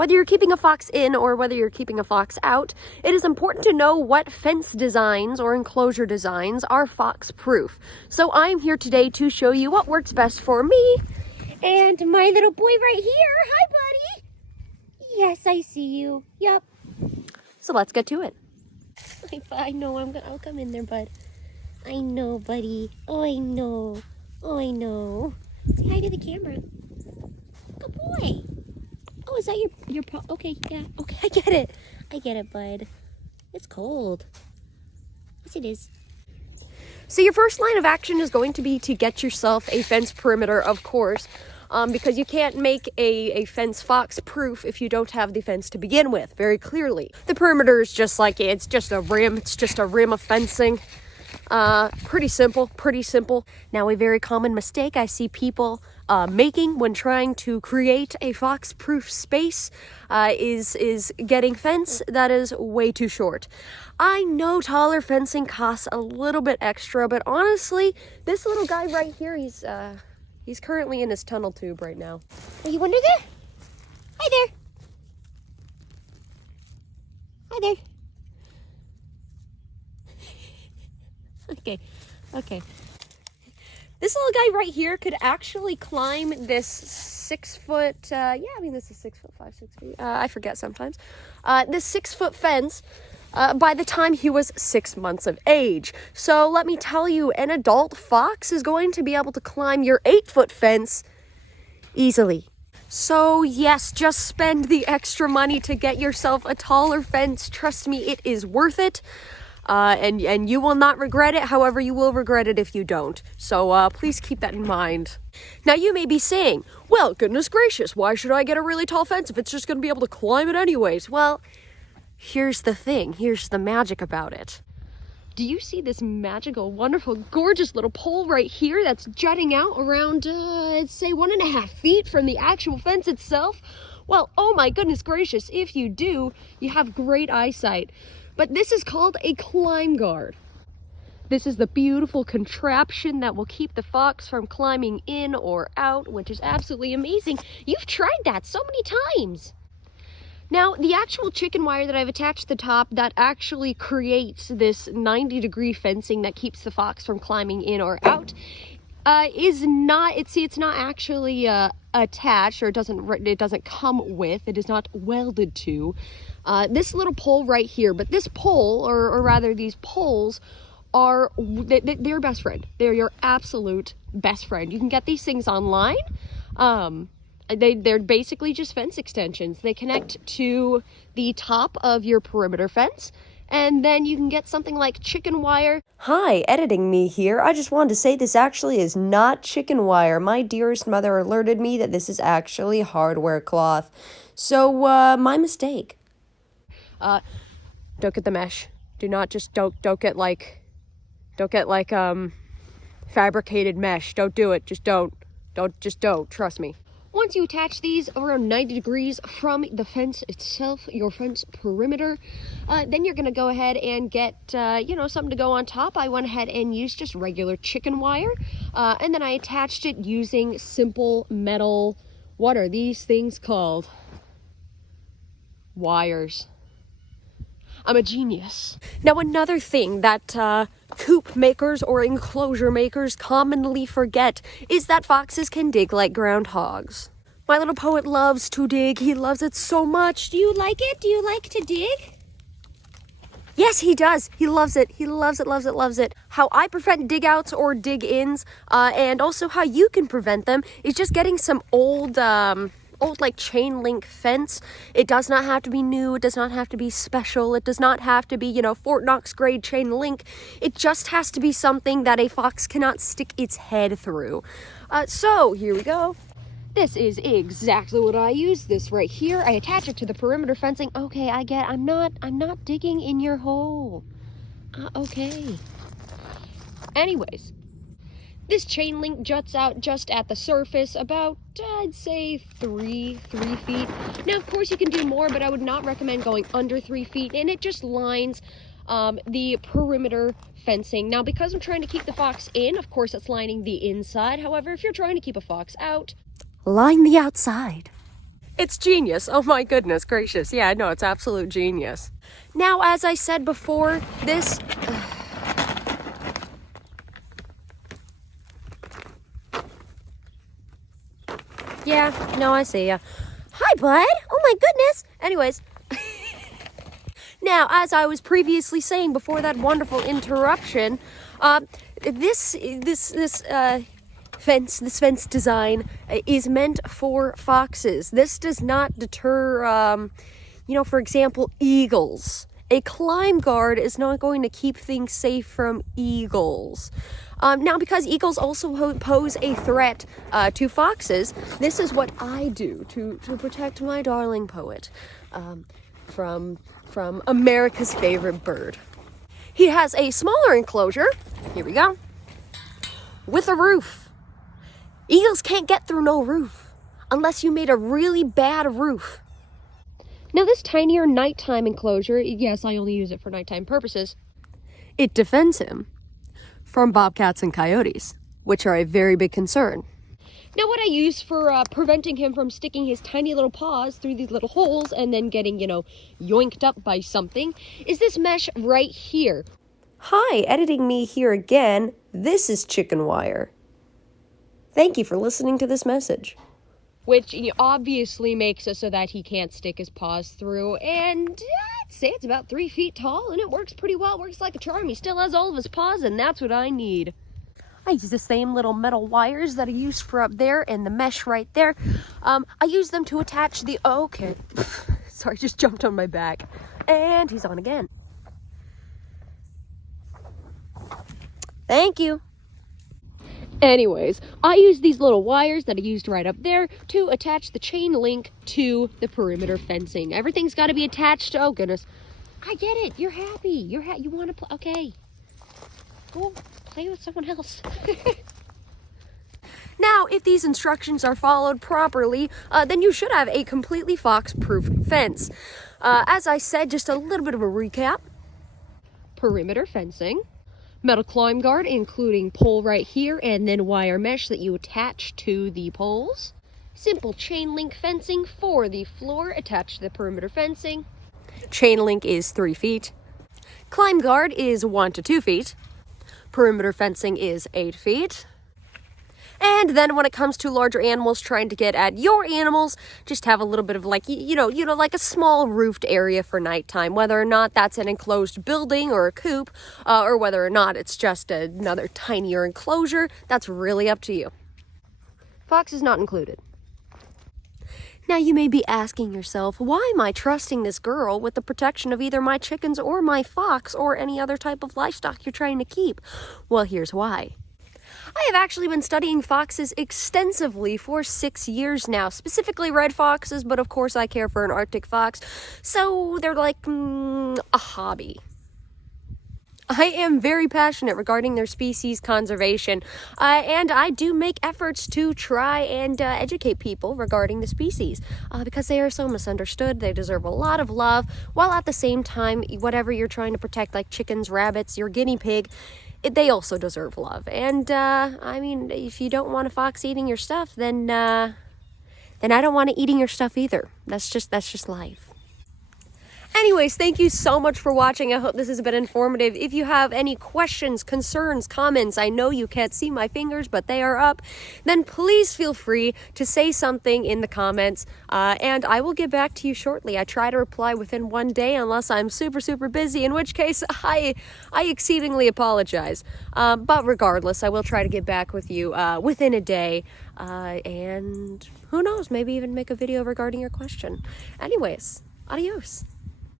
Whether you're keeping a fox in or whether you're keeping a fox out, it is important to know what fence designs or enclosure designs are fox-proof. So I'm here today to show you what works best for me and my little boy right here. Hi, buddy. Yes, I see you. Yep. So let's get to it. I know I'll come in there, bud. I know, buddy. Oh, I know. Oh, I know. Say hi to the camera. Good boy. Oh, is that your paw? Okay, yeah. Okay, I get it. I get it, bud. It's cold. Yes, it is. So your first line of action is going to be to get yourself a fence perimeter, of course, because you can't make a fence fox-proof if you don't have the fence to begin with, very clearly. The perimeter is just like, it's just a rim. It's just a rim of fencing. Pretty simple. Now, a very common mistake I see people making when trying to create a fox-proof space is getting fence that is way too short. I know taller fencing costs a little bit extra, but honestly, this little guy right here, he's currently in his tunnel tube right now. Are you under there? Hi there. Hi there. Okay. This little guy right here could actually climb this 6 foot, this is 6 foot 5, 6 feet. I forget sometimes. This 6 foot fence by the time he was 6 months of age. So let me tell you, an adult fox is going to be able to climb your 8-foot fence easily. So yes, just spend the extra money to get yourself a taller fence. Trust me, it is worth it. And you will not regret it. However, you will regret it if you don't. So please keep that in mind. Now, you may be saying, well, goodness gracious, why should I get a really tall fence if it's just going to be able to climb it anyways? Well, here's the thing. Here's the magic about it. Do you see this magical, wonderful, gorgeous little pole right here that's jutting out around, say 1.5 feet from the actual fence itself? Well, oh my goodness gracious, if you do, you have great eyesight. But this is called a climb guard. This is the beautiful contraption that will keep the fox from climbing in or out, which is absolutely amazing. You've tried that so many times. Now, the actual chicken wire that I've attached to the top that actually creates this 90-degree fencing that keeps the fox from climbing in or out it's not actually attached, or it doesn't come with, it is not welded to this little pole right here. But this pole, or rather these poles, are they're your best friend. They're your absolute best friend. You can get these things online. They're basically just fence extensions. They connect to the top of your perimeter fence, and then you can get something like chicken wire. Hi, editing me here. I just wanted to say this actually is not chicken wire. My dearest mother alerted me that this is actually hardware cloth. So, my mistake. Don't get the mesh. Don't get like fabricated mesh. Don't do it. Just don't. Trust me. Once you attach these around 90 degrees from the fence itself, your fence perimeter, then you're going to go ahead and get, something to go on top. I went ahead and used just regular chicken wire, and then I attached it using simple metal, what are these things called? Wires. I'm a genius. Now, another thing that coop makers or enclosure makers commonly forget is that foxes can dig like groundhogs. My little poet loves to dig. He loves it so much. Do you like it? Do you like to dig? Yes, he does. He loves it. He loves it. How I prevent dig outs or dig ins, and also how you can prevent them, is just getting some old like chain link fence. It does not have to be new. It does not have to be special. It does not have to be, Fort Knox grade chain link. It just has to be something that a fox cannot stick its head through. So here we go. This is exactly what I use. This right here. I attach it to the perimeter fencing. Okay, I'm not digging in your hole. Okay. Anyways, this chain link juts out just at the surface, about, I'd say, 3 feet. Now, of course, you can do more, but I would not recommend going under 3 feet, and it just lines the perimeter fencing. Now, because I'm trying to keep the fox in, of course, it's lining the inside. However, if you're trying to keep a fox out, line the outside. It's genius. Oh my goodness gracious. Yeah, no, it's absolute genius. Now, as I said before, this... Yeah, no, I see ya. Hi, bud. Oh my goodness. Anyways. Now, as I was previously saying before that wonderful interruption, this fence design is meant for foxes. This does not deter, for example, eagles. A climb guard is not going to keep things safe from eagles. Now, because eagles also pose a threat to foxes, this is what I do to protect my darling poet from America's favorite bird. He has a smaller enclosure. Here we go. With a roof. Eagles can't get through no roof unless you made a really bad roof. Now, this tinier nighttime enclosure, yes, I only use it for nighttime purposes, it defends him from bobcats and coyotes, which are a very big concern. Now, what I use for preventing him from sticking his tiny little paws through these little holes and then getting, yoinked up by something is this mesh right here. Hi, editing me here again. This is Chicken Wire. Thank you for listening to this message. Which obviously makes it so that he can't stick his paws through, and I'd say it's about 3 feet tall, and it works pretty well. It works like a charm. He still has all of his paws, and that's what I need. I use the same little metal wires that I used for up there and the mesh right there. I use them to attach the... Okay. Sorry, just jumped on my back. And he's on again. Thank you. Anyways, I use these little wires that I used right up there to attach the chain link to the perimeter fencing. Everything's got to be attached. Oh, goodness. I get it. You're happy. You want to play. Okay. Go play with someone else. Now, if these instructions are followed properly, then you should have a completely fox-proof fence. As I said, just a little bit of a recap. Perimeter fencing. Metal climb guard, including pole right here, and then wire mesh that you attach to the poles. Simple chain link fencing for the floor attached to the perimeter fencing. Chain link is 3 feet. Climb guard is 1 to 2 feet. Perimeter fencing is 8 feet. And then when it comes to larger animals trying to get at your animals, just have a little bit of like a small roofed area for nighttime, whether or not that's an enclosed building or a coop, or whether or not it's just another tinier enclosure. That's really up to you. Fox is not included. Now you may be asking yourself, why am I trusting this girl with the protection of either my chickens or my fox or any other type of livestock you're trying to keep? Well, here's why. I have actually been studying foxes extensively for 6 years now, specifically red foxes, but of course I care for an Arctic fox, so they're like a hobby. I am very passionate regarding their species conservation, and I do make efforts to try and educate people regarding the species, because they are so misunderstood. They deserve a lot of love, while at the same time, whatever you're trying to protect, like chickens, rabbits, your guinea pig, they also deserve love. And if you don't want a fox eating your stuff, then I don't want it eating your stuff either. That's just life. Anyways, thank you so much for watching. I hope this has been informative. If you have any questions, concerns, comments, I know you can't see my fingers, but they are up, then please feel free to say something in the comments, and I will get back to you shortly. I try to reply within 1 day unless I'm super, super busy, in which case I exceedingly apologize. But regardless, I will try to get back with you within a day, and who knows, maybe even make a video regarding your question. Anyways, adios.